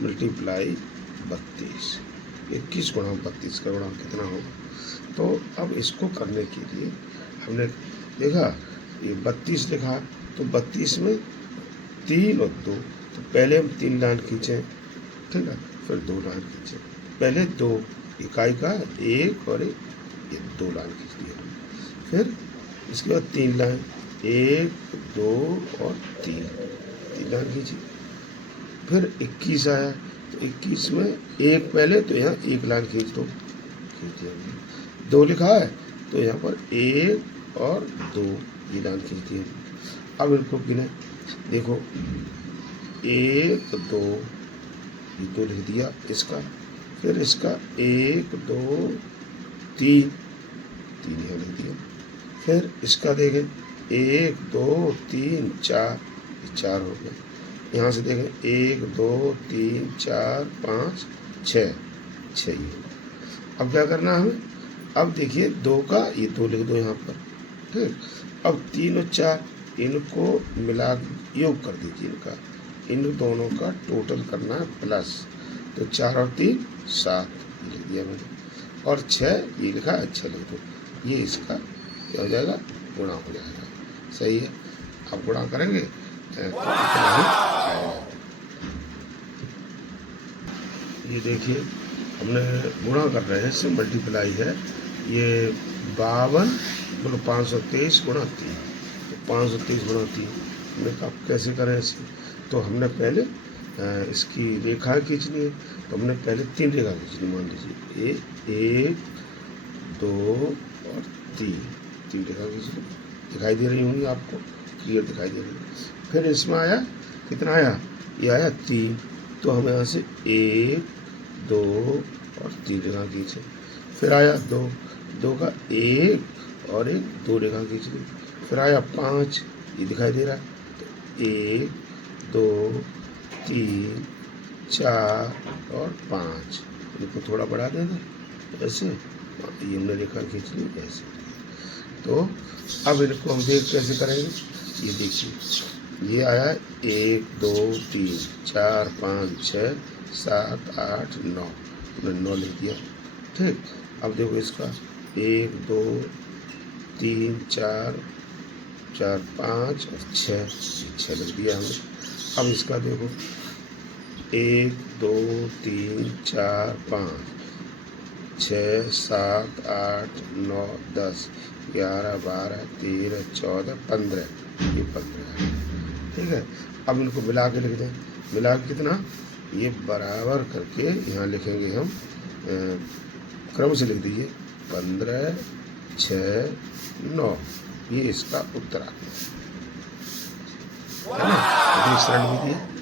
Multiply 32, 21 गुणा 32 का गुणा कितना होगा। तो अब इसको करने के लिए हमने देखा ये 32 लिखा, तो 32 में 3 और 2, तो पहले हम 3 लाइन खींचें, ठीक है, फिर 2 लाइन खींचें। पहले 2 इकाई का 1 और 1, ये 2 लाइन खींच दिए। फिर इसके बाद 3 लाइन, 1 2 और 3 लाइन खींची। फिर 21 आया, तो 21 में 1 पहले, तो यहाँ 1 लाइन खींच दो, खींच दिया। 2 लिखा है, तो यहाँ पर 1 और 2 ये लाइन खींच दिए। अब इनको गिने, देखो 1 2, ये 2 लिख दिया इसका। फिर इसका 1 2 3 यहाँ लिख दिया। फिर इसका देखें 1 2 3 4, ये 4 हो गए। यहाँ से देखें 1 2 3 4 5 6, 6 ही हो। अब क्या करना है हमें, अब देखिए 2 का ये 2 लिख दो यहाँ पर, ठीक। अब 3 और 4 इनको मिला योग कर दीजिए, इनका इन दोनों का टोटल करना है प्लस, तो 4 और 3 7 लिख दिया मैंने, और 6 ये लिखा, अच्छा लिख दो। ये इसका क्या हो जाएगा, गुणा हो जाएगा। सही है, आप गुणा करेंगे तो इतना ही आएगा। ये देखिए हमने गुणा कर रहे हैं, इससे मल्टीप्लाई है। ये 52 बोलो 523 गुणा 3, तो 523 गुणा 3 हमने कहा कैसे करें इसे। तो हमने पहले इसकी रेखा खींचनी है, तो हमने पहले 3 रेखा खींचनी। मान लीजिए 1 2 और 3 रेखा खींचनी, दिखाई दे रही होंगी आपको, क्लियर दिखाई दे रही है। फिर इसमें आया कितना आया, ये आया 3, तो हम यहाँ से 1 2 और 3 रेखा खींचे। फिर आया 2, 2 का 1 और 1 2 रेखा खींच ली। फिर आया 5, ये दिखाई दे रहा है, तो 1 2 3 4 और 5, इनको थोड़ा बढ़ा देना ऐसे, ये हमने रेखा खींच ली ऐसे। तो अब इनको हम देख कैसे करेंगे, ये देखिए ये आया 1 2 3 4 5 6 7 8 9, मैंने 9 लिख दिया, ठीक। अब देखो इसका 1 2 3 4 5 और 6 लिख दिया हमने। अब इसका देखो 1 2 3 4 5 6 7 8 9 10 11 12 13 14 15, ये 15 है, ठीक है। अब इनको मिला के लिख दें, मिला के कितना, ये बराबर करके यहाँ लिखेंगे हम, क्रम से लिख दीजिए 15 6 9, ये इसका उत्तर आ गया, है ना। इतनी सरल विधि है।